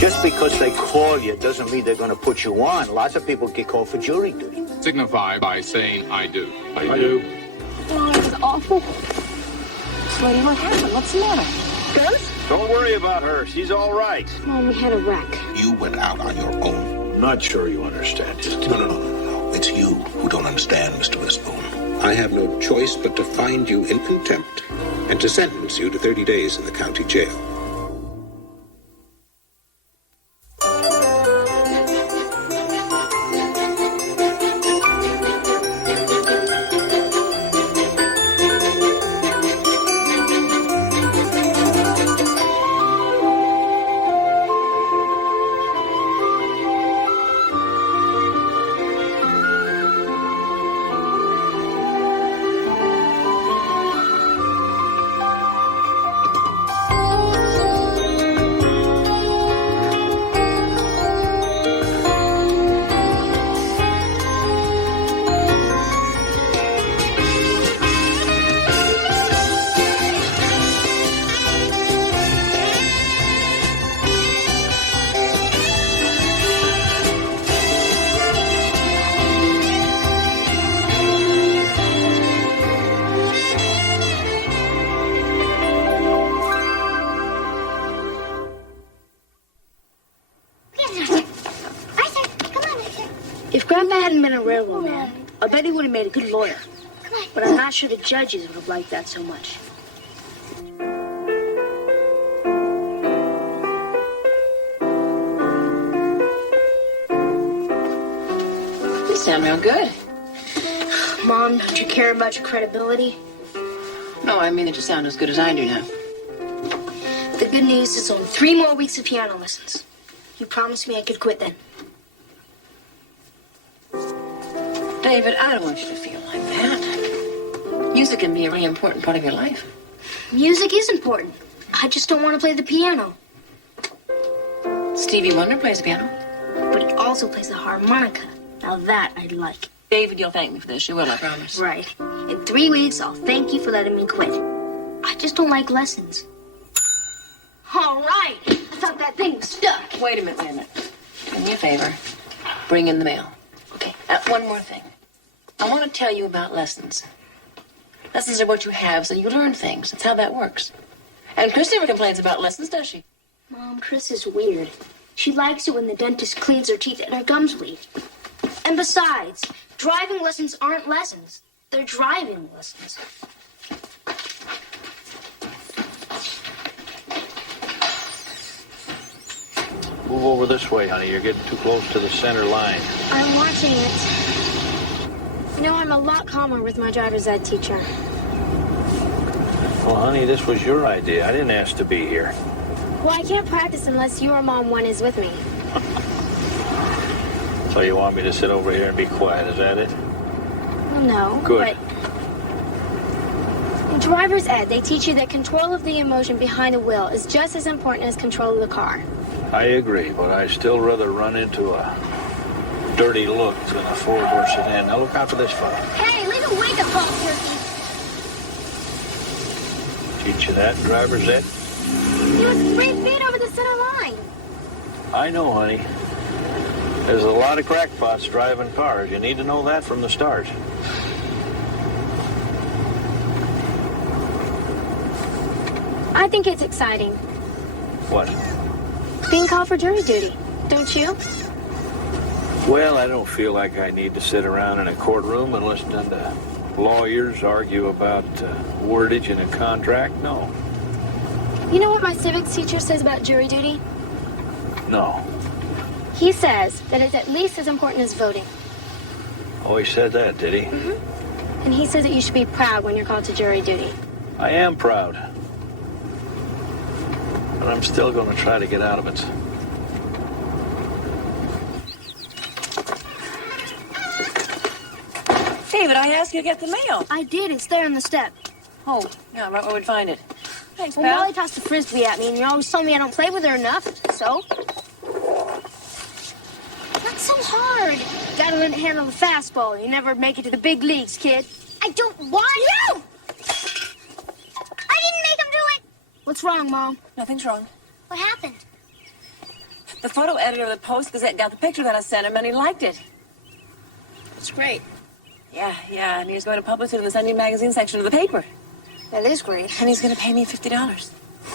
Just because they call you doesn't mean they're going to put you on. Lots of people get called for jury duty. Signify by saying, I do. I do. Oh, it was awful. Lady, what happened? What's the matter? Ghost? Don't worry about her. She's all right. Mom, we had a wreck. You went out on your own. Not sure you understand. No. It's you who don't understand, Mr. Witherspoon. I have no choice but to find you in contempt and to sentence you to 30 days in the county jail. If Grandpa hadn't been a railroad man, I bet he would have made a good lawyer. But I'm not sure the judges would have liked that so much. You sound real good. Mom, don't you care about your credibility? No, I mean that you sound as good as I do now. The good news is only 3 more weeks of piano lessons. You promised me I could quit then. David, I don't want you to feel like that. Music can be a really important part of your life. Music is important. I just don't want to play the piano. Stevie Wonder plays the piano. But he also plays the harmonica. Now that I'd like. David, you'll thank me for this. You will, I promise. Right. In 3 weeks, I'll thank you for letting me quit. I just don't like lessons. All right. I thought that thing was stuck. Wait a minute. Do me a favor. Bring in the mail. Okay, one more thing. I want to tell you about lessons. Lessons are what you have, so you learn things. That's how that works. And Chris never complains about lessons, does she? Mom, Chris is weird. She likes it when the dentist cleans her teeth and her gums bleed. And besides, driving lessons aren't lessons. They're driving lessons. Move over this way, honey. You're getting too close to the center line. I'm watching it. You know, I'm a lot calmer with my driver's ed teacher. Well, honey, this was your idea. I didn't ask to be here. Well, I can't practice unless you or Mom 1 is with me. So you want me to sit over here and be quiet, is that it? Well, no. Good. But in driver's ed, they teach you that control of the emotion behind the wheel is just as important as control of the car. I agree, but I still rather run into a dirty look than a four-door sedan. Now look out for this fella. Hey, leave a wake-up call, Turkey. Teach you that in driver's ed? He was 3 feet over the center line. I know, honey. There's a lot of crackpots driving cars. You need to know that from the start. I think it's exciting. What? Being called for jury duty, don't you? Well, I don't feel like I need to sit around in a courtroom and listen to lawyers argue about wordage in a contract. No. You know what my civics teacher says about jury duty? No. He says that it's at least as important as voting. Oh, he said that, did he? Mm-hmm. And he says that you should be proud when you're called to jury duty. I am proud. But I'm still going to try to get out of it. David, I asked you to get the mail. I did. It's there on the step. Oh, yeah, right where we'd find it. Thanks, Well, pal. Molly tossed the frisbee at me, and you're always telling me I don't play with her enough. So? Not so hard. Gotta learn to handle the fastball. You never make it to the big leagues, kid. I don't want you! I didn't make him do it! What's wrong, Mom? Nothing's wrong. What happened? The photo editor of the Post-Gazette got the picture that I sent him, and he liked it. It's great. Yeah, and he was going to publish it in the Sunday magazine section of the paper. That is great. And he's going to pay me $50.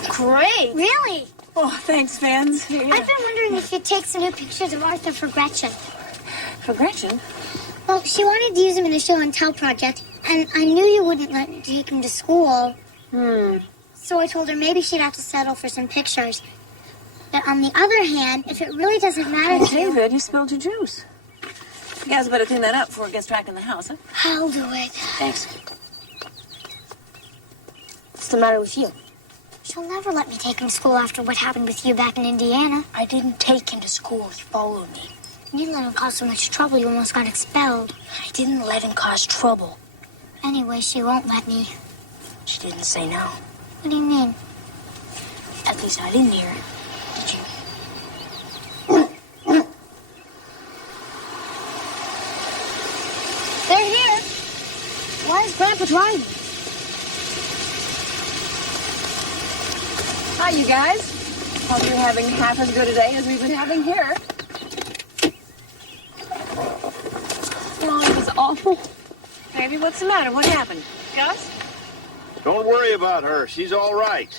Great. Really? Oh, thanks, fans. Here, I've been wondering if you'd take some new pictures of Arthur for Gretchen. For Gretchen? Well, she wanted to use him in a show and tell project, and I knew you wouldn't let me take him to school. So I told her maybe she'd have to settle for some pictures. But on the other hand, if it really doesn't matter to you... David, you spilled your juice. You guys better clean that up before it gets tracked in the house, huh? I'll do it. Thanks. What's the matter with you? She'll never let me take him to school after what happened with you back in Indiana. I didn't take him to school. He followed me. You didn't let him cause so much trouble you almost got expelled. I didn't let him cause trouble. Anyway, she won't let me. She didn't say no. What do you mean? At least I didn't hear it. Did you? They're here. Why is Grandpa driving? Hi, you guys. Hope you're having half as good a day as we've been having here. Oh, it was awful. Baby, what's the matter? What happened? Gus? Don't worry about her. She's all right.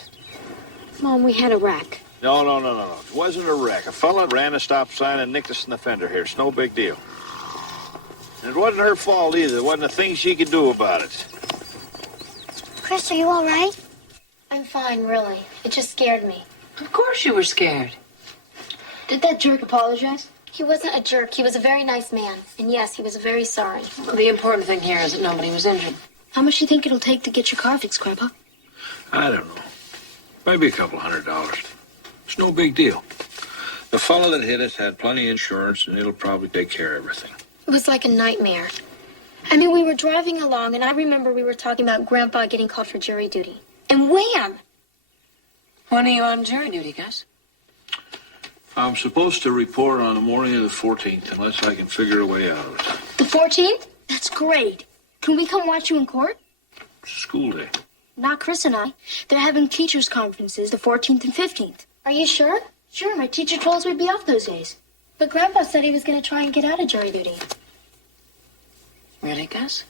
Mom, we had a wreck. No. It wasn't a wreck. A fella ran a stop sign and nicked us in the fender here. It's no big deal. And it wasn't her fault either. There wasn't a thing she could do about it. Chris, are you all right? I'm fine, really. It just scared me. Of course you were scared. Did that jerk apologize? He wasn't a jerk. He was a very nice man. And yes, he was very sorry. Well, the important thing here is that nobody was injured. How much do you think it'll take to get your car fixed, Grandpa? I don't know. Maybe a couple $100. It's no big deal. The fellow that hit us had plenty of insurance, and it'll probably take care of everything. It was like a nightmare. I mean, we were driving along, and I remember we were talking about Grandpa getting called for jury duty. And wham! When are you on jury duty, Gus? I'm supposed to report on the morning of the 14th, unless I can figure a way out of it. The 14th? That's great. Can we come watch you in court? It's a school day. Not Chris and I. They're having teachers' conferences the 14th and 15th. Are you sure? Sure, my teacher told us we'd be off those days. But Grandpa said he was going to try and get out of jury duty. Really, Gus?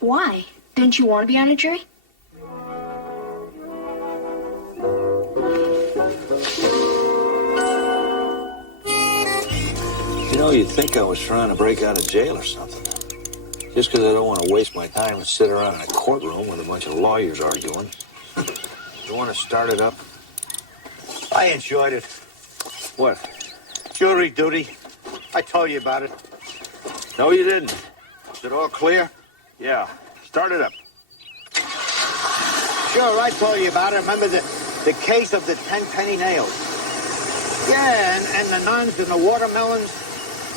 Why? Didn't you want to be on a jury? You know, you'd think I was trying to break out of jail or something. Just because I don't want to waste my time and sit around in a courtroom with a bunch of lawyers arguing. You want to start it up? I enjoyed it. What? Jury duty. I told you about it. No, you didn't. Is it all clear? Yeah. Start it up. Sure, I told you about it. Remember the case of the 10-penny nails? Yeah, and the nuns and the watermelons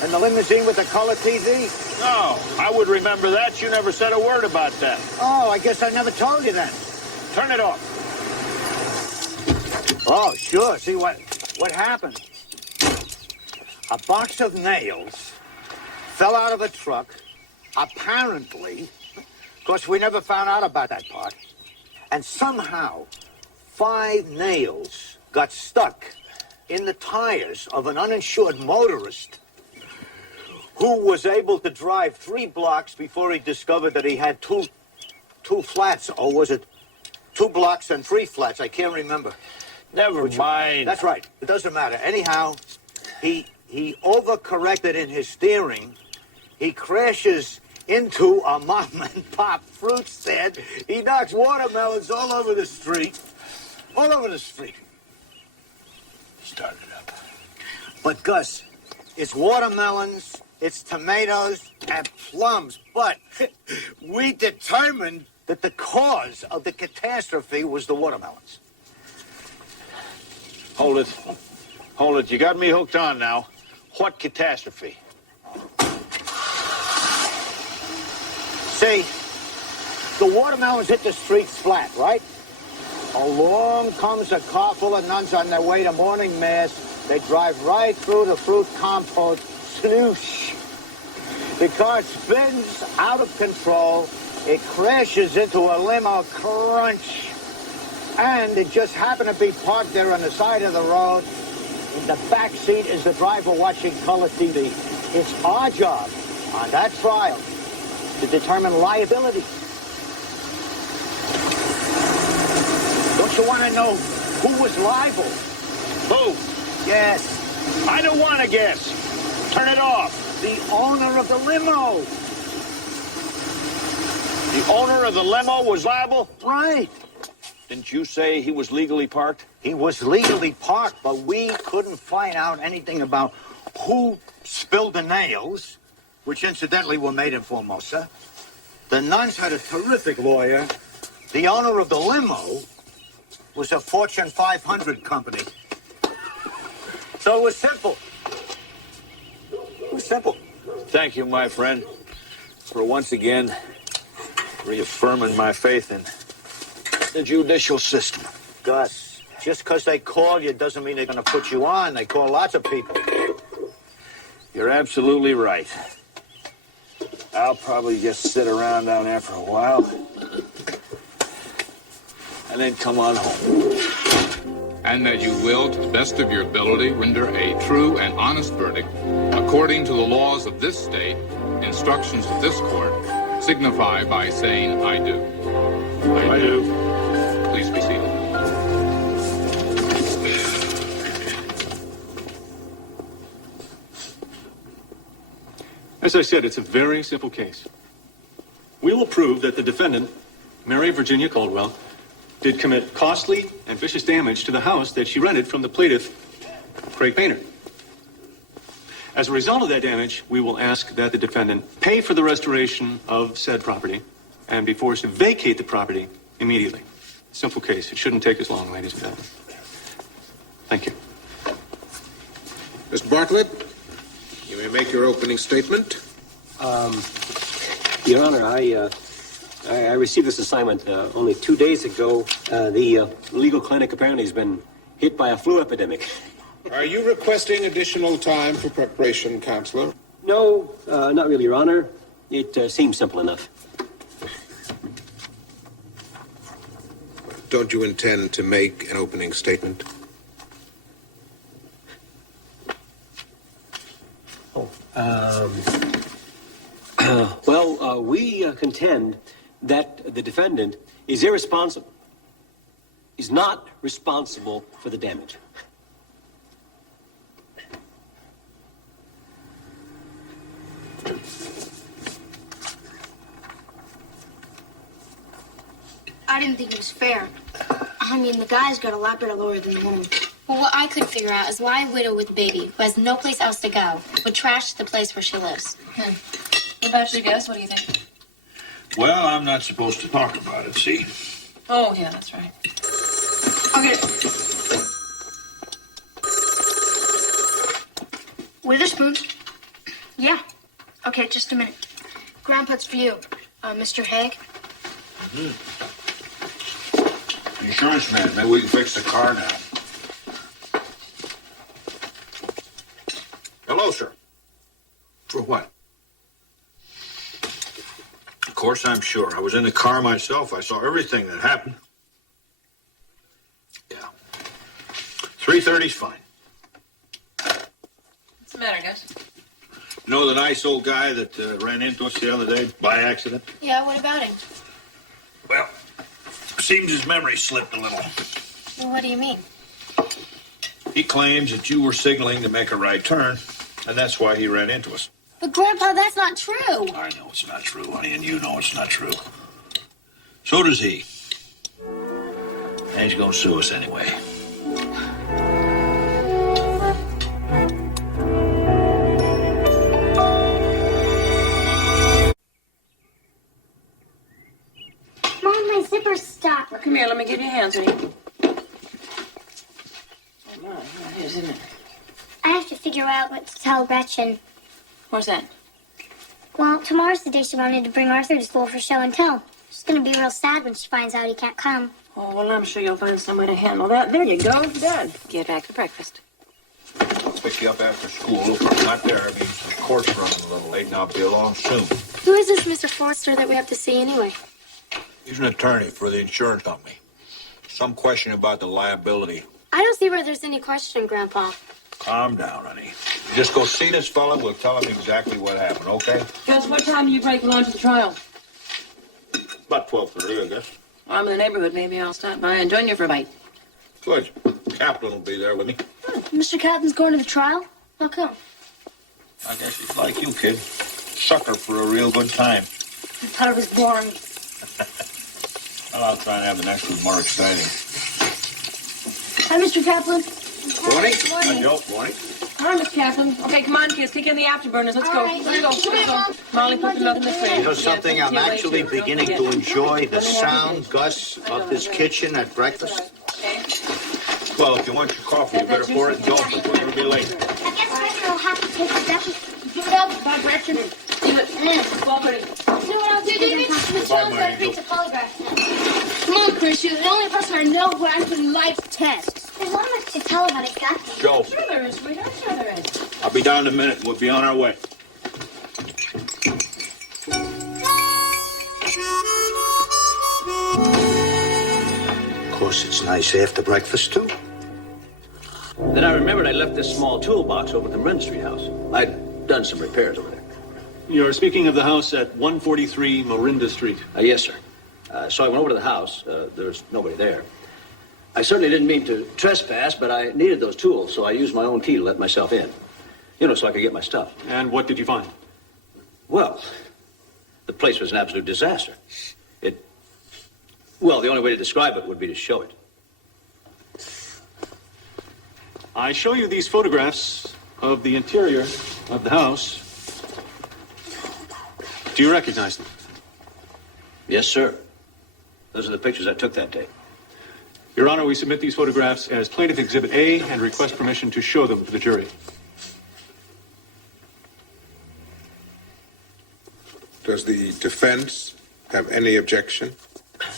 and the limousine with the color TV? No, I would remember that. You never said a word about that. Oh, I guess I never told you then. Turn it off. Oh, sure. See what happened? A box of nails fell out of a truck, apparently, of course, we never found out about that part, and somehow 5 nails got stuck in the tires of an uninsured motorist who was able to drive 3 blocks before he discovered that he had two flats, or was it 2 blocks and 3 flats? I can't remember. Never mind. That's right. It doesn't matter. Anyhow, he overcorrected in his steering. He crashes into a mom and pop fruit stand. He knocks watermelons all over the street. All over the street. Start it up. But Gus, it's watermelons, it's tomatoes, and plums. But we determined that the cause of the catastrophe was the watermelons. Hold it. Hold it. You got me hooked on now. What catastrophe? See, the watermelons hit the streets flat, right? Along comes a car full of nuns on their way to morning mass. They drive right through the fruit compost, sloosh. The car spins out of control. It crashes into a limo, crunch. And it just happened to be parked there on the side of the road. In the back seat is the driver watching color TV. It's our job on that trial to determine liability. Don't you want to know who was liable? Who? Yes, I don't want to guess. Turn it off. the owner of the limo. The owner of the limo was liable? Right. Didn't you say he was legally parked? He was legally parked, but we couldn't find out anything about who spilled the nails, which incidentally were made in Formosa. The nuns had a terrific lawyer. The owner of the limo was a Fortune 500 company. So it was simple. It was simple. Thank you, my friend, for once again reaffirming my faith in the judicial system. Gus, just because they call you doesn't mean they're going to put you on. They call lots of people. You're absolutely right. I'll probably just sit around down there for a while and then come on home. And that you will, to the best of your ability, render a true and honest verdict according to the laws of this state, instructions of this court, signify by saying, I do. I do. Please be seated. As I said, it's a very simple case. We will prove that the defendant, Mary Virginia Caldwell, did commit costly and vicious damage to the house that she rented from the plaintiff, Craig Painter. As a result of that damage, we will ask that the defendant pay for the restoration of said property and be forced to vacate the property immediately. Simple case. It shouldn't take as long, ladies and gentlemen. Thank you. Mr. Bartlett, you may make your opening statement. Your Honor, I received this assignment only 2 days ago. The legal clinic apparently has been hit by a flu epidemic. Are you requesting additional time for preparation, Counselor? No, not really, Your Honor. It seems simple enough. Don't you intend to make an opening statement? Well, we contend that the defendant is irresponsible, is not responsible for the damage. I didn't think it was fair. I mean, the guy's got a lot better lawyer than the woman. Well, what I couldn't figure out is why a widow with a baby, who has no place else to go, would trash the place where she lives. What about you, Gus? What do you think? Well, I'm not supposed to talk about it, see? Oh, yeah, that's right. Okay. Witherspoon? Yeah. Okay, just a minute. Grandpa, it's for you. Mr. Haig? Insurance man, maybe we can fix the car now. Hello, sir. For what? Of course, I'm sure. I was in the car myself. I saw everything that happened. Yeah. 3:30's fine. What's the matter, Gus? You know the nice old guy that ran into us the other day by accident? Yeah, what about him? Well, seems his memory slipped a little. Well, what do you mean? He claims that you were signaling to make a right turn, and that's why he ran into us. But, Grandpa, that's not true. I know it's not true, honey, and you know it's not true. So does he. And he's gonna sue us anyway. Mom, my zipper's stuck. Well, come here. Let me give you a hand, honey. Oh, my. It is, isn't it? I have to figure out what to tell Gretchen. What's that? Well, tomorrow's the day she wanted to bring Arthur to school for show and tell. She's going to be real sad when she finds out he can't come. Oh, well, I'm sure you'll find some way to handle that. There you go. Done. Get back to breakfast. I'll pick you up after school. If I'm not there, I mean, the court's running a little late, and I'll be along soon. Who is this Mr. Forrester that we have to see anyway? He's an attorney for the insurance company. Some question about the liability. I don't see where there's any question, Grandpa. Calm down, honey. Just go see this fella. We'll tell him exactly what happened, okay? Gus, what time do you break lunch at the trial? About 12:30, I guess. Well, I'm in the neighborhood. Maybe I'll stop by and join you for a bite. Good. Captain will be there with me. Mr. Captain's going to the trial? How come? I guess he's like you, kid. Sucker for a real good time. I thought it was boring. Well, I'll try and have the next one more exciting. Hi, Mr. Kaplan. Morning. Morning. Joe. Morning. Hi, Miss Kaplan. Okay, come on, kids. Kick in the afterburners. Let's go. All right. Let's go. Let's go. Molly, put the milk in the fridge. You know something? I'm actually beginning to enjoy the sound, Gus, of this kitchen at breakfast. Well, if you want your coffee, you better pour it and go, but we're going to be late. I guess Gretchen will have to take the deputy. Give it up, Bob Gretchen. Leave it. 12:30. You know what I'll do, David? Miss Jones got to fix a polygraph test. Come on, Chris. You're the only person I know who actually likes tests. There's not much to tell about it, Gus. Joe, Sure there is, sweetheart. Sure there is. I'll be down in a minute. We'll be on our way. Of course, it's nice after breakfast, too. Then I remembered I left this small toolbox over at the Marin Street house. I'd done some repairs over there. You're speaking of the house at 143 Morinda Street. Yes, sir. So I went over to the house. There's nobody there. I certainly didn't mean to trespass, but I needed those tools, so I used my own key to let myself in. You know, so I could get my stuff. And what did you find? Well, the place was an absolute disaster. Well, the only way to describe it would be to show it. I show you these photographs of the interior of the house. Do you recognize them? Yes, sir. Those are the pictures I took that day. Your Honor, we submit these photographs as Plaintiff Exhibit A and request permission to show them to the jury. Does the defense have any objection?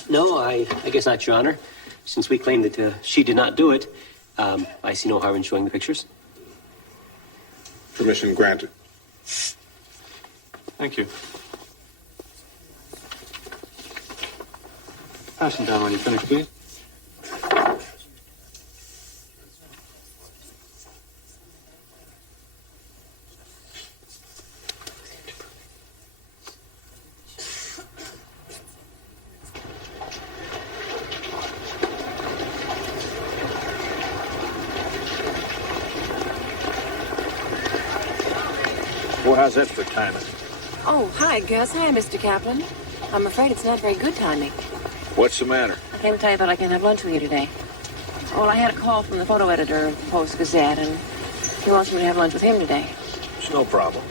No, I guess not, Your Honor. Since we claim that she did not do it, I see no harm in showing the pictures. Permission granted. Thank you. Pass them down when you finish, please. Well, how's that for timing? Oh, hi, Gus. Hi, Mr. Kaplan. I'm afraid it's not very good timing. What's the matter? I came to tell you that I can't have lunch with you today. Well, I had a call from the photo editor of the Post-Gazette, and he wants me to have lunch with him today. It's no problem.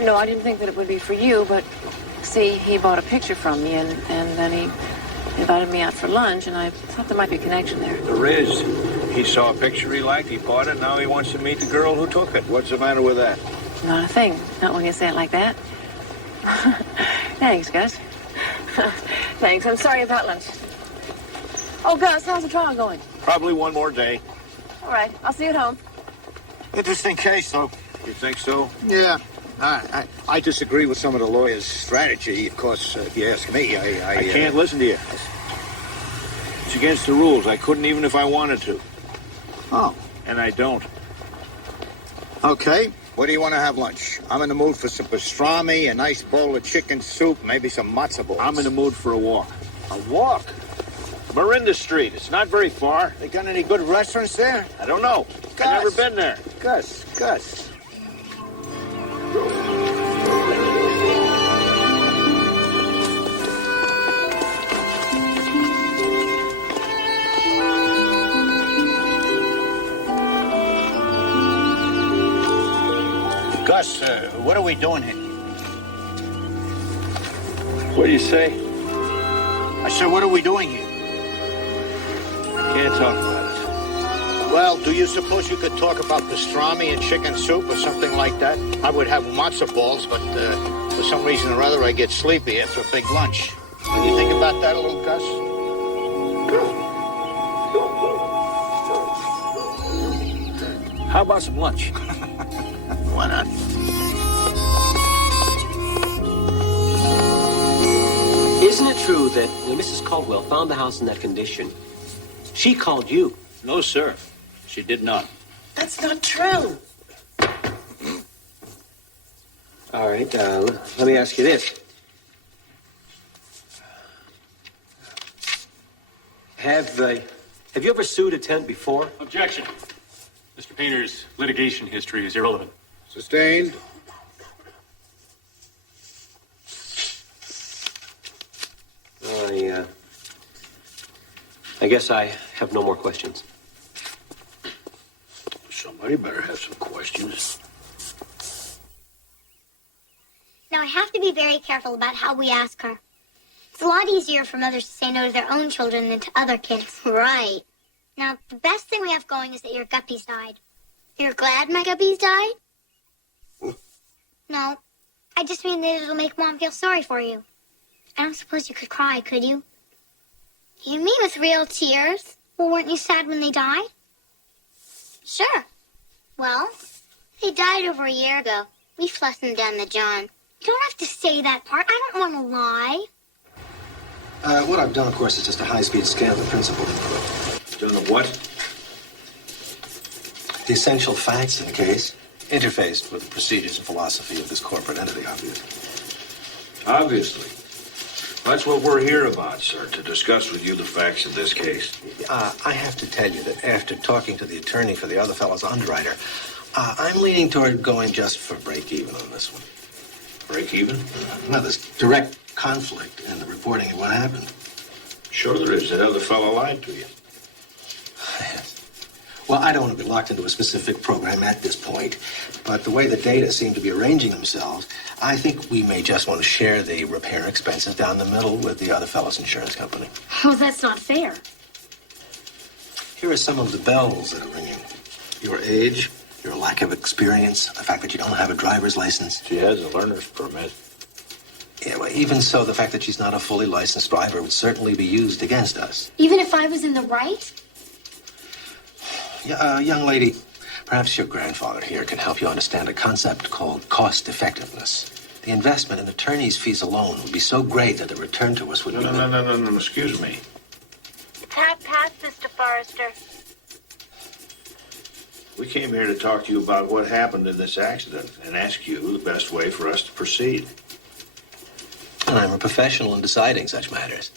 No, I didn't think that it would be for you, but see, he bought a picture from me, and then he invited me out for lunch, and I thought there might be a connection there. There is. He saw a picture he liked, he bought it, now he wants to meet the girl who took it. What's the matter with that? Not a thing. Not when you say it like that. Thanks, Gus. Thanks. I'm sorry about lunch. Oh, Gus, how's the trial going? Probably one more day. All right. I'll see you at home. Interesting case, though. You think so? Yeah. I disagree with some of the lawyer's strategy. Of course, if you ask me, I can't listen to you. It's against the rules. I couldn't even if I wanted to. Oh. And I don't. Okay. Where do you want to have lunch? I'm in the mood for some pastrami, a nice bowl of chicken soup, maybe some matzo balls. I'm in the mood for a walk. A walk? Marinda Street. It's not very far. They got any good restaurants there? I don't know. Gus. I've never been there. Gus. Gus, what are we doing here? What do you say? I said, what are we doing here? Can't talk about it. Well, do you suppose you could talk about pastrami and chicken soup or something like that? I would have matzo balls, but for some reason or other, I get sleepy after a big lunch. Can you think about that a little, Gus? How about some lunch? Why not? Isn't it true that when Mrs. Caldwell found the house in that condition, she called you? No, sir. She did not. That's not true. All right, let me ask you this. Have you ever sued a tent before? Objection. Mr. Painter's litigation history is irrelevant. Sustained. I guess I have no more questions. Somebody better have some questions. Now, I have to be very careful about how we ask her. It's a lot easier for mothers to say no to their own children than to other kids. Right. Now, the best thing we have going is that your guppies died. You're glad my guppies died? No. I just mean that it'll make Mom feel sorry for you. I don't suppose you could cry, could you? You mean with real tears? Well, weren't you sad when they died? Sure. Well, they died over a year ago. We flushed them down the John. You don't have to say that part. I don't want to lie. What I've done, of course, is just a high-speed scan of the principal. Done the what? The essential facts in the case, interfaced with the procedures and philosophy of this corporate entity, obviously. Obviously. That's what we're here about, sir, to discuss with you the facts of this case. I have to tell you that after talking to the attorney for the other fellow's underwriter, I'm leaning toward going just for break-even on this one. Break-even? Well, there's direct conflict in the reporting of what happened. Sure there is. That other fellow lied to you. Well, I don't want to be locked into a specific program at this point, but the way the data seem to be arranging themselves, I think we may just want to share the repair expenses down the middle with the other fellow's insurance company. Oh, that's not fair. Here are some of the bells that are ringing. Your age, your lack of experience, the fact that you don't have a driver's license. She has a learner's permit. Yeah, well, even so, the fact that she's not a fully licensed driver would certainly be used against us. Even if I was in the right? Yeah, young lady, perhaps your grandfather here can help you understand a concept called cost effectiveness. The investment in attorney's fees alone would be so great that the return to us would be... No, excuse me. It's half-past, Mr. Forrester. We came here to talk to you about what happened in this accident and ask you the best way for us to proceed. And I'm a professional in deciding such matters.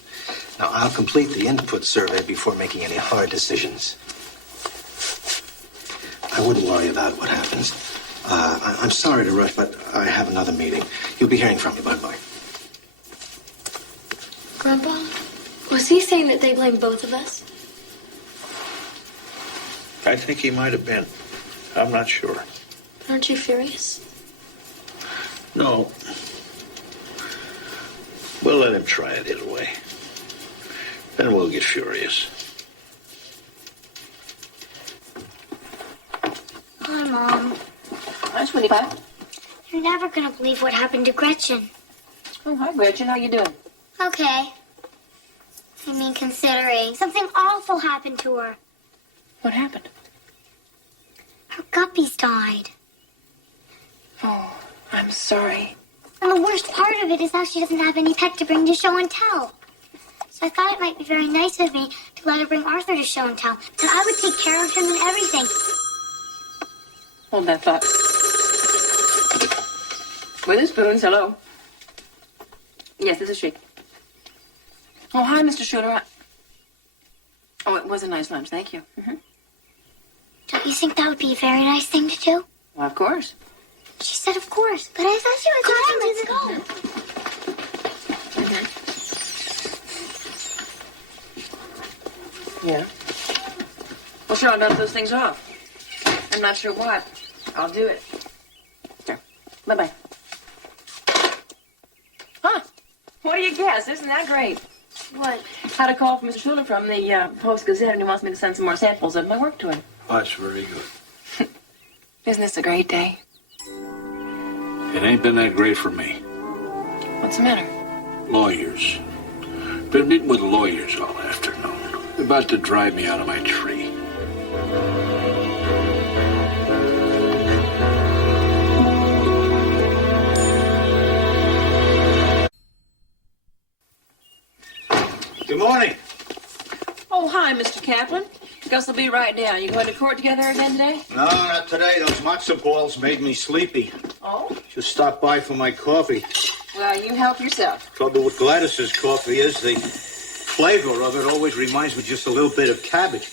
Now, I'll complete the input survey before making any hard decisions. I wouldn't worry about what happens. I'm sorry to rush, but I have another meeting. You'll be hearing from me. Bye-bye. Grandpa, was he saying that they blame both of us? I think he might have been. I'm not sure. Aren't you furious? No. We'll let him try it his way. Then we'll get furious. Hi, Mom. Hi, sweetie pie. You're never going to believe what happened to Gretchen. Oh, hi, Gretchen. How you doing? Okay. I mean, considering something awful happened to her. What happened? Her guppies died. Oh, I'm sorry. And the worst part of it is now she doesn't have any pet to bring to show and tell. So I thought it might be very nice of me to let her bring Arthur to show and tell. And I would take care of him and everything. Hold that thought. With a spoons, hello. Yes, this is she. Oh, hi, Mr. Schooner. Oh, it was a nice lunch, thank you. Mm-hmm. Don't you think that would be a very nice thing to do? Well, of course. She said, of course. But I thought she was going to go. Yeah. Well, sure, I'll dump those things off. I'm not sure what. I'll do it. Here. Bye-bye. Huh. What do you guess? Isn't that great? What? Had a call from Mr. Schuler from the Post-Gazette, and he wants me to send some more samples of my work to him. That's very good. Isn't this a great day? It ain't been that great for me. What's the matter? Lawyers. Been meeting with lawyers all afternoon. They're about to drive me out of my tree. Good morning. Oh, hi, Mr. Kaplan. Gus will be right down. You going to court together again today? No, not today. Those matzo balls made me sleepy. Oh? Just stopped by for my coffee. Well, you help yourself. Trouble with Gladys's coffee is the flavor of it always reminds me just a little bit of cabbage.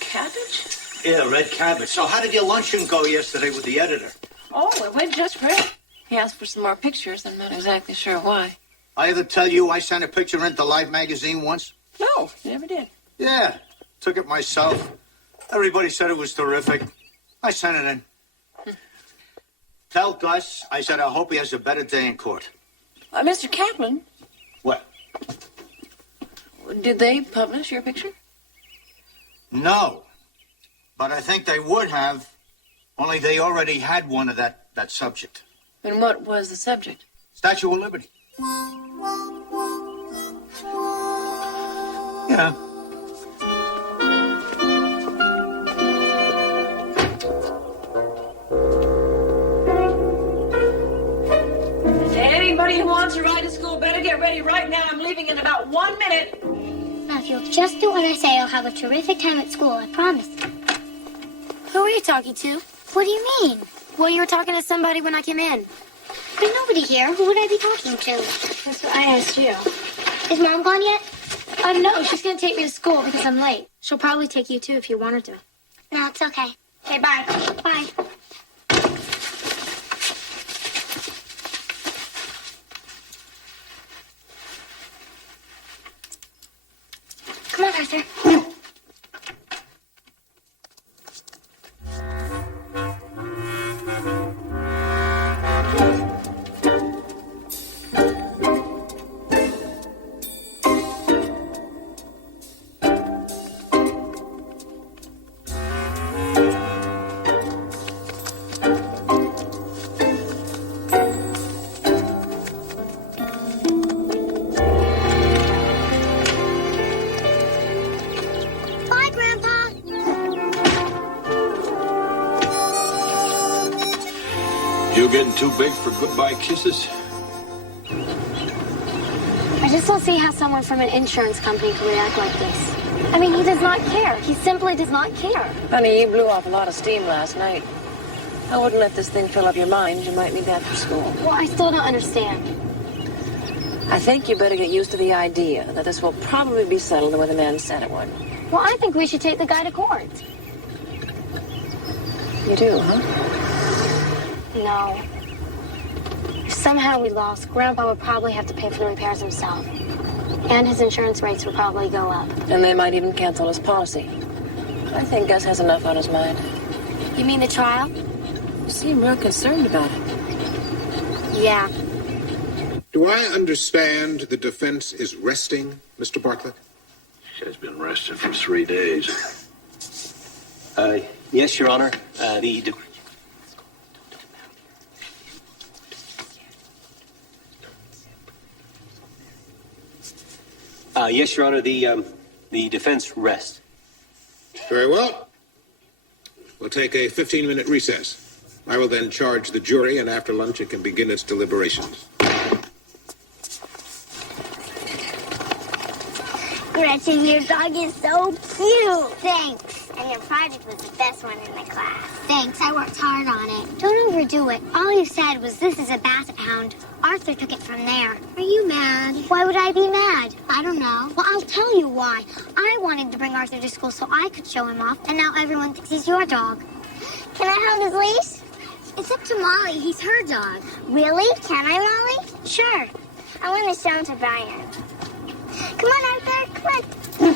Cabbage? Yeah, red cabbage. So how did your luncheon go yesterday with the editor? Oh, it went just great. He asked for some more pictures. I'm not exactly sure why. I ever tell you I sent a picture into Life magazine once? No, you never did. Yeah, took it myself. Everybody said it was terrific. I sent it in. Tell Gus, I said I hope he has a better day in court. Mr. Kaplan, What? did they publish your picture? No. But I think they would have, only they already had one of that subject. And what was the subject? Statue of Liberty. Yeah. Anybody who wants to ride to school better get ready right now. I'm leaving in about 1 minute. Now, if you'll just do what I say, I'll have a terrific time at school, I promise. Who are you talking to? What do you mean? Well, you were talking to somebody when I came in. There's nobody here. Who would I be talking to? That's what I asked you. Is Mom gone yet? No, she's going to take me to school because I'm late. She'll probably take you, too, if you want her to. No, it's okay. Okay, bye. Bye. Come on, Arthur. Bye, Grandpa. You getting too big for goodbye kisses? I just don't see how someone from an insurance company could react like this. I mean, he does not care. He simply does not care. Honey, you blew off a lot of steam last night. I wouldn't let this thing fill up your mind. You might need that for school. Well, I still don't understand. I think you better get used to the idea that this will probably be settled the way the man said it would. Well, I think we should take the guy to court. You do, huh? No. If somehow we lost, Grandpa would probably have to pay for the repairs himself. And his insurance rates would probably go up. And they might even cancel his policy. I think Gus has enough on his mind. You mean the trial? You seem real concerned about it. Yeah. Do I understand the defense is resting, Mr. Bartlett? She's been resting for 3 days. Yes, Your Honor. Yes, Your Honor. The defense rests. Very well. We'll take a 15-minute recess. I will then charge the jury, and after lunch it can begin its deliberations. Gretchen, your dog is so cute. Thanks. And your project was the best one in the class. Thanks. I worked hard on it. Don't overdo it. All you said was this is a basset hound. Arthur took it from there. Are you mad? Why would I be mad? I don't know. Well, I'll tell you why. I wanted to bring Arthur to school so I could show him off, and now everyone thinks he's your dog. Can I hold his leash? It's up to Molly. He's her dog. Really? Can I, Molly? Sure. I want to show him to Brian. Come on, Arthur. Come on.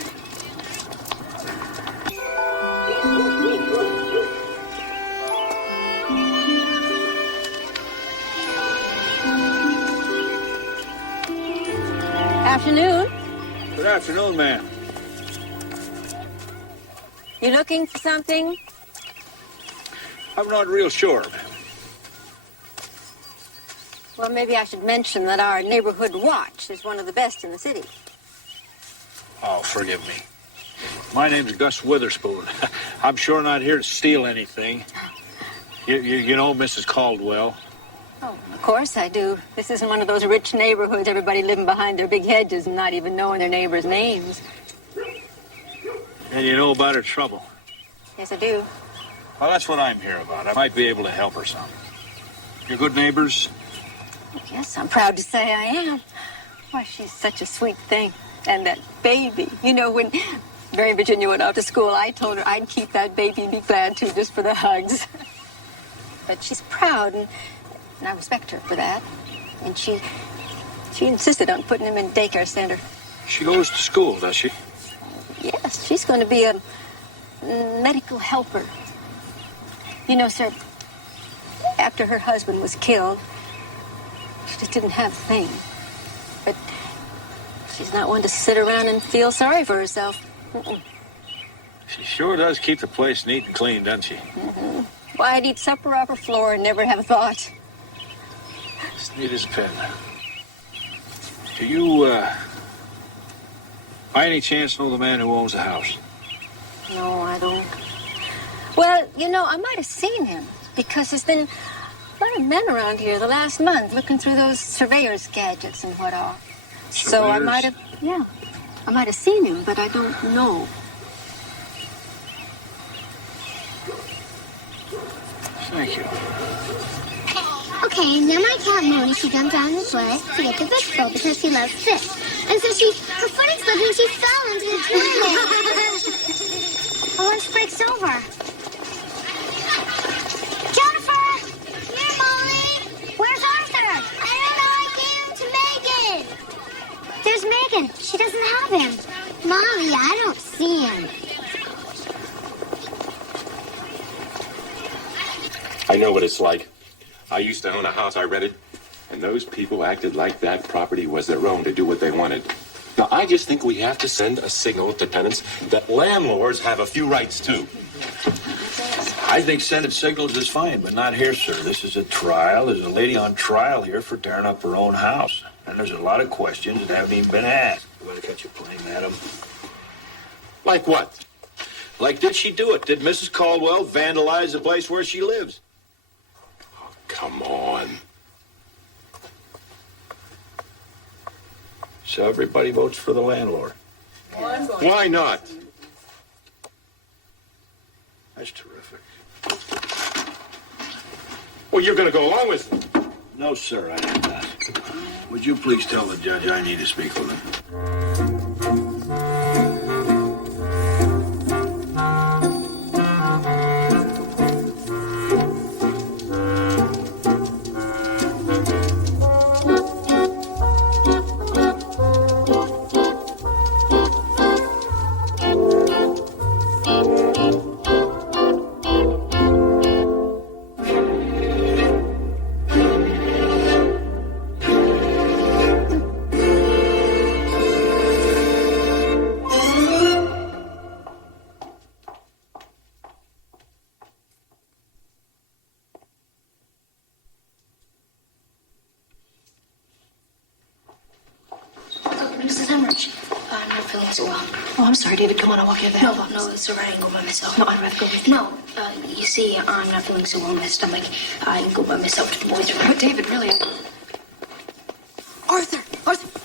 Afternoon. Good afternoon, ma'am. You looking for something? I'm not real sure, ma'am. Well, maybe I should mention that our neighborhood watch is one of the best in the city. Oh, forgive me. My name's Gus Witherspoon. I'm sure not here to steal anything. You know Mrs. Caldwell. Oh, of course I do. This isn't one of those rich neighborhoods, everybody living behind their big hedges and not even knowing their neighbors' names. And you know about her trouble? Yes, I do. Well, that's what I'm here about. I might be able to help her some. You're good neighbors? Yes, I'm proud to say I am. Why, she's such a sweet thing. And that baby. You know, when Mary Virginia went off to school, I told her I'd keep that baby and be glad to just for the hugs. But she's proud, and I respect her for that. And she insisted on putting him in daycare center. She goes to school, does she? Yes, she's going to be a medical helper. You know, sir, after her husband was killed, she just didn't have a thing. But she's not one to sit around and feel sorry for herself. Mm-mm. She sure does keep the place neat and clean, doesn't she? Mm-hmm. Why, I'd eat supper off her floor and never have a thought. As neat as a pin. Do you, by any chance know the man who owns the house? No, I don't. Well, you know, I might have seen him because there's been a lot of men around here the last month looking through those surveyor's gadgets and what all. So I might have, yeah, I might have seen him, but I don't know. Thank you. Okay, and then my cat Moni, she jumped out in the sled to get the fish bowl because she loves fish. And so her foot slipped and she fell into the toilet. The lunch breaks over. Jennifer! Here, Molly! Where's Arthur? I don't know. I gave him to Megan. There's Megan. She doesn't have him. Molly, I don't see him. I know what it's like. I used to own a house I rented, and those people acted like that property was their own to do what they wanted. Now, I just think we have to send a signal to tenants that landlords have a few rights, too. I think sending signals is fine, but not here, sir. This is a trial. There's a lady on trial here for tearing up her own house. And there's a lot of questions that haven't even been asked. You better catch you playing, madam. Like what? Like, did she do it? Did Mrs. Caldwell vandalize the place where she lives? Come on. So everybody votes for the landlord. Why not? That's terrific. Well, you're going to go along with it. No, sir, I am not. Would you please tell the judge I need to speak with him? Mrs. Hemorrhage, I'm not feeling so well. Oh, I'm sorry, David. Come on, I'll walk you to the house. No, it's all right. I can go by myself. No, I'd rather go with you. No, you see, I'm not feeling so well in my stomach. I can go by myself to the boys' room. But David, really, Arthur,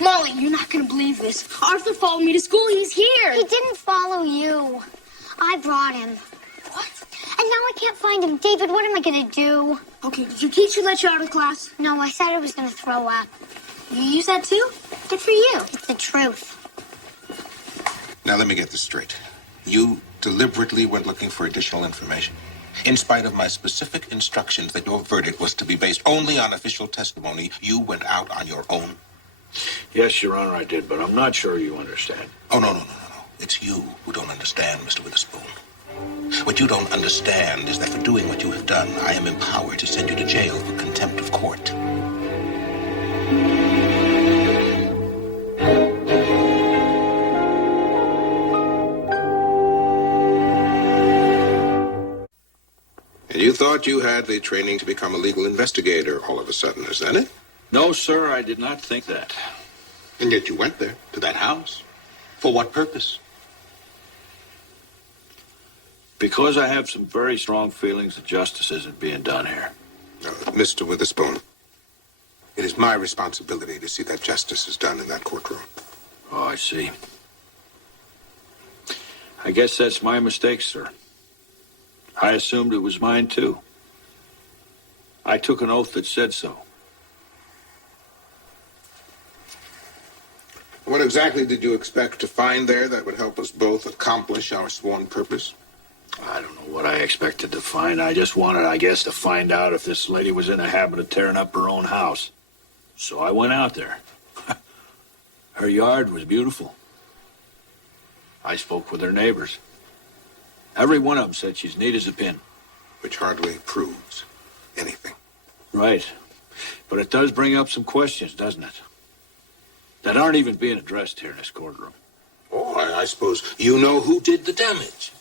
Molly, you're not going to believe this. Arthur followed me to school. He's here. He didn't follow you. I brought him. What? And now I can't find him. David, what am I going to do? Okay, did your teacher let you out of class? No, I said I was going to throw up. You use that too? Good for you. It's the truth. Now, let me get this straight. You deliberately went looking for additional information, in spite of my specific instructions that your verdict was to be based only on official testimony. You went out on your own. Yes, Your Honor, I did, but I'm not sure you understand. Oh, no. It's you who don't understand, Mr. Witherspoon. What you don't understand is that for doing what you have done, I am empowered to send you to jail for contempt of court. And you thought you had the training to become a legal investigator all of a sudden, is that it? No, sir, I did not think that. And yet you went there, to that house. For what purpose? Because I have some very strong feelings that justice isn't being done here. Mr. Witherspoon, it is my responsibility to see that justice is done in that courtroom. Oh, I see. I guess that's my mistake, sir. I assumed it was mine, too. I took an oath that said so. What exactly did you expect to find there that would help us both accomplish our sworn purpose? I don't know what I expected to find. I just wanted, I guess, to find out if this lady was in the habit of tearing up her own house. So I went out there. Her yard was beautiful. I spoke with her neighbors. Every one of them said she's neat as a pin. Which hardly proves anything. Right. But it does bring up some questions, doesn't it? That aren't even being addressed here in this courtroom. Oh, I suppose you know who did the damage.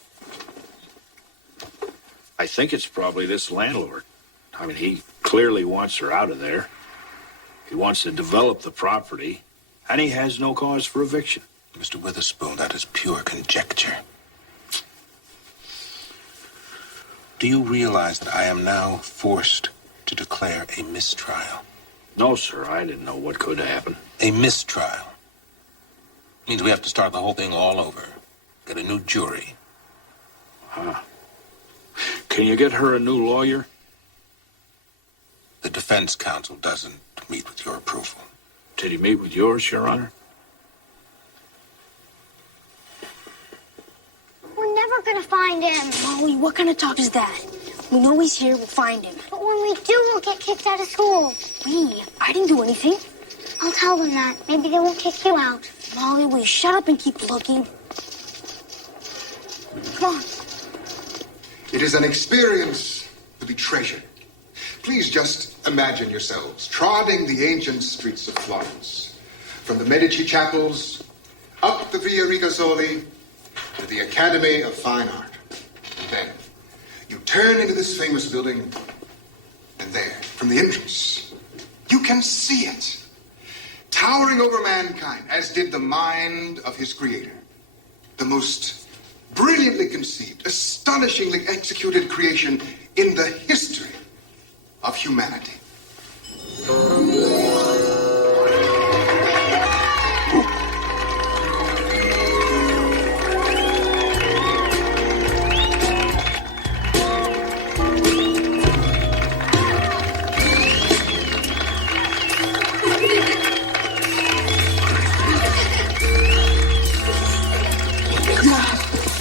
I think it's probably this landlord. I mean, he clearly wants her out of there. He wants to develop the property, and he has no cause for eviction. Mr. Witherspoon, that is pure conjecture. Do you realize that I am now forced to declare a mistrial? No, sir, I didn't know what could happen. A mistrial means we have to start the whole thing all over. Get a new jury. Huh. Can you get her a new lawyer? The defense counsel doesn't meet with your approval. Did he meet with yours, Your Honor? We're never gonna find him. Molly, what kind of talk is that? We know he's here, we'll find him. But when we do, we'll get kicked out of school. We? I didn't do anything. I'll tell them that. Maybe they won't kick you out. Molly, will you shut up and keep looking? Come on. It is an experience to be treasured. Please just imagine yourselves trotting the ancient streets of Florence, from the Medici chapels up the Via Ricasoli to the Academy of Fine Art. And then you turn into this famous building, and there, from the entrance, you can see it, towering over mankind, as did the mind of his creator. The most brilliantly conceived, astonishingly executed creation in the history of humanity.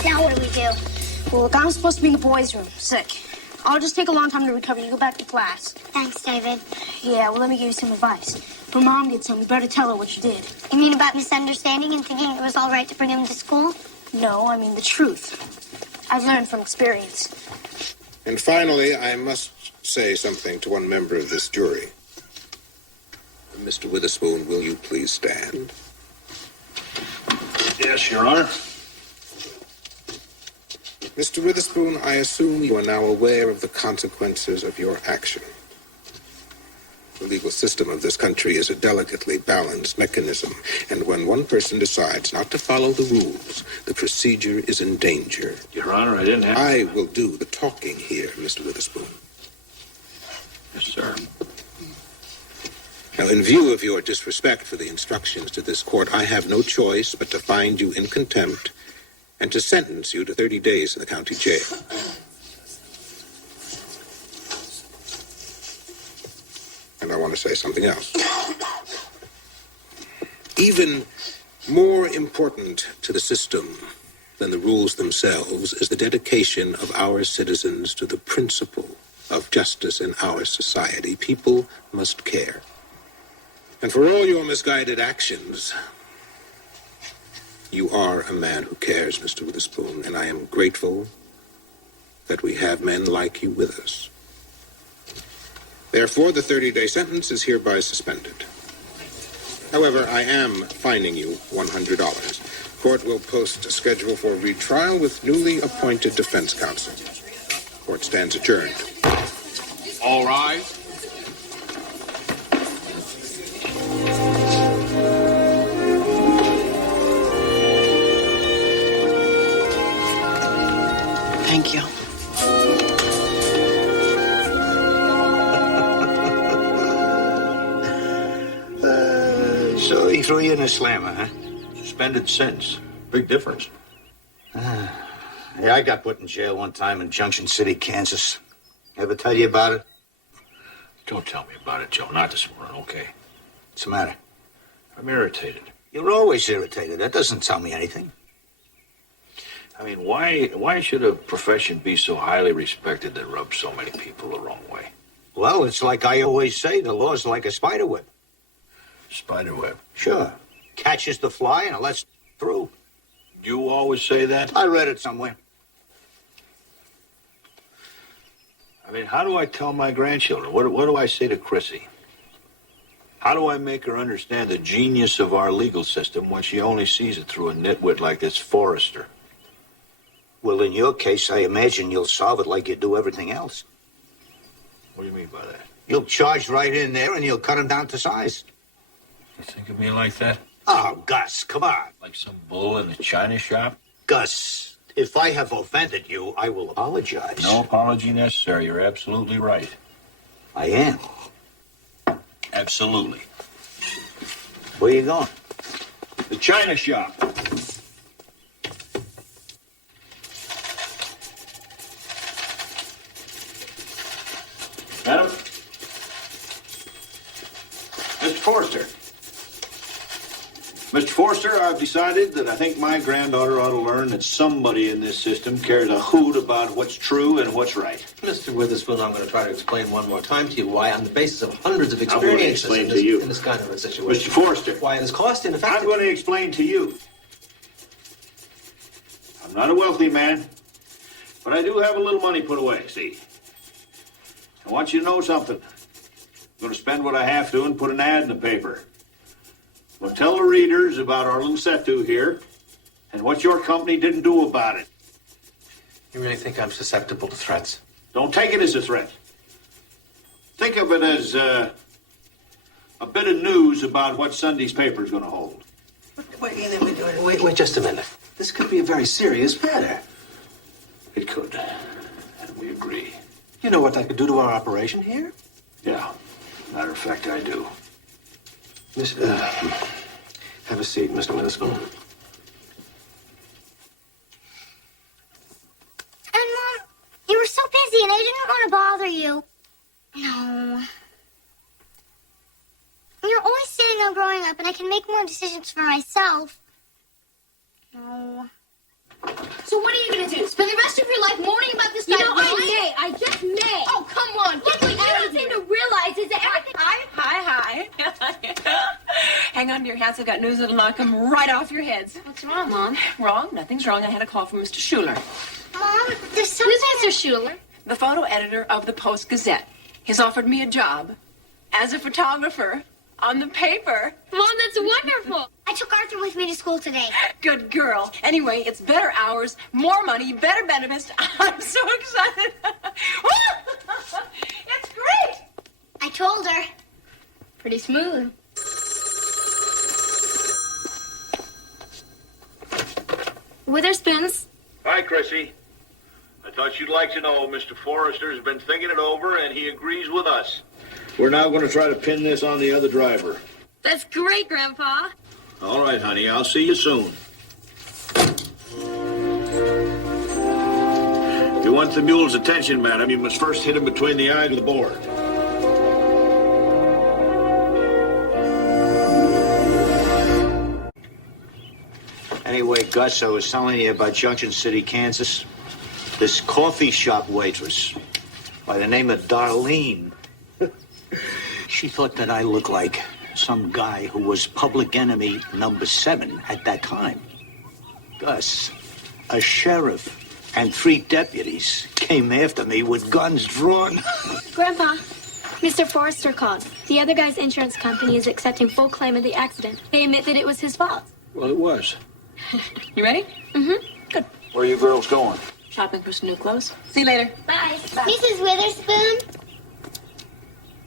Now what do we do? Well, look, I'm supposed to be in the boys' room, sick. I'll just take a long time to recover. You go back to class. Thanks, David. Yeah, well, let me give you some advice. When Mom gets home, you better tell her what you did. You mean about misunderstanding and thinking it was all right to bring him to school? No, I mean the truth. I've learned from experience. And finally, I must say something to one member of this jury. Mr. Witherspoon, will you please stand? Yes, Your Honor. Mr. Witherspoon, I assume you are now aware of the consequences of your action. The legal system of this country is a delicately balanced mechanism, and when one person decides not to follow the rules, the procedure is in danger. Your Honor, I didn't have... I will do the talking here, Mr. Witherspoon. Yes, sir. Now, in view of your disrespect for the instructions to this court, I have no choice but to find you in contempt and to sentence you to 30 days in the county jail. And I want to say something else. Even more important to the system than the rules themselves is the dedication of our citizens to the principle of justice in our society. People must care. And for all your misguided actions, you are a man who cares, Mr. Witherspoon, and I am grateful that we have men like you with us. Therefore, the 30-day sentence is hereby suspended. However, I am fining you $100. Court will post a schedule for retrial with newly appointed defense counsel. Court stands adjourned. All rise. Thank you. So he threw you in a slammer, huh? Suspended sentence. Big difference. Ah. Yeah, I got put in jail one time in Junction City, Kansas. Ever tell you about it? Don't tell me about it, Joe. Not this morning, okay? What's the matter? I'm irritated. You're always irritated. That doesn't tell me anything. I mean, why should a profession be so highly respected that rubs so many people the wrong way? Well, it's like I always say, the law's like a spider web. Spider web? Sure. Catches the fly and it lets it through. You always say that? I read it somewhere. I mean, how do I tell my grandchildren? What do I say to Chrissy? How do I make her understand the genius of our legal system when she only sees it through a nitwit like this Forrester? Well, in your case, I imagine you'll solve it like you do everything else. What do you mean by that? You'll charge right in there and you'll cut him down to size. You think of me like that? Oh, Gus, come on. Like some bull in the china shop? Gus, if I have offended you, I will apologize. No apology necessary. You're absolutely right. I am. Absolutely. Where you going? The china shop. Madam? Mr. Forrester. Mr. Forrester, I've decided that I think my granddaughter ought to learn that somebody in this system cares a hoot about what's true and what's right. Mr. Witherspoon, I'm going to try to explain one more time to you why, on the basis of hundreds of I'm going to experiences explain to you. in this kind of a situation, Mr. Forrester. why it is cost ineffective. I'm going to explain to you. I'm not a wealthy man, but I do have a little money put away, see? I want you to know something. I'm going to spend what I have to and put an ad in the paper. We'll tell the readers about our little set-to here and what your company didn't do about it. You really think I'm susceptible to threats? Don't take it as a threat. Think of it as a bit of news about what Sunday's paper is going to hold. Wait just a minute. This could be a very serious matter. It could, and we agree. You know what that could do to our operation here? Yeah, matter of fact, I do. Have a seat, Mr. Witherspoon. And, Mom, you were so busy and I didn't want to bother you. No. You're always saying I'm growing up and I can make more decisions for myself. No. So what are you going to do? Spend the rest of your life mourning about this guy? You know, I just may. Oh, come on. What you don't seem to realize is that everything... Hi. Hang on to your hats. I've got news that'll knock them right off your heads. What's wrong, Mom? Wrong? Nothing's wrong. I had a call from Mr. Schuler, Mom, there's something... Who's Mr. Schuler? the photo editor of the Post-Gazette. He's offered me a job as a photographer on the paper. Mom, that's wonderful. I took Arthur with me to school today. Good girl. Anyway, it's better hours, more money, better benefits. I'm so excited. It's great. I told her. Pretty smooth. Witherspoons. Hi, Chrissy. I thought you'd like to know Mr. Forrester's been thinking it over, and he agrees with us. We're now going to try to pin this on the other driver. That's great, Grandpa. All right, honey. I'll see you soon. If you want the mule's attention, madam, you must first hit him between the eye to the board. Anyway, Gus, I was telling you about Junction City, Kansas. This coffee shop waitress by the name of Darlene. She thought that I looked like some guy who was public enemy number 7 at that time. Gus, a sheriff and 3 deputies came after me with guns drawn. Grandpa, Mr. Forrester called. The other guy's insurance company is accepting full claim of the accident. They admit that it was his fault. Well, it was. You ready? Mm-hmm. Good. Where are you girls going? Shopping for some new clothes. See you later. Bye. Mrs. Witherspoon,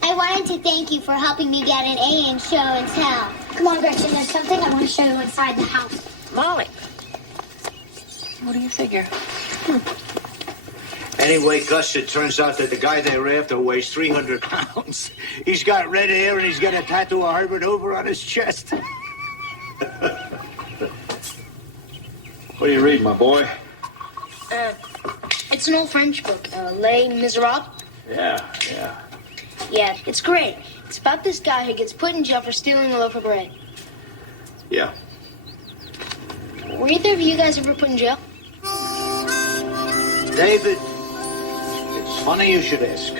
I wanted to thank you for helping me get an A in show and tell. Come on, Gretchen, there's something I want to show you inside the house. Molly. What do you figure? Anyway, Gus, it turns out that the guy they're after weighs 300 pounds. He's got red hair and he's got a tattoo of Herbert over on his chest. What do you read, my boy? It's an old French book, Les Miserables. Yeah. Yeah, it's great. It's about this guy who gets put in jail for stealing a loaf of bread. Yeah. Were either of you guys ever put in jail? David, it's funny you should ask.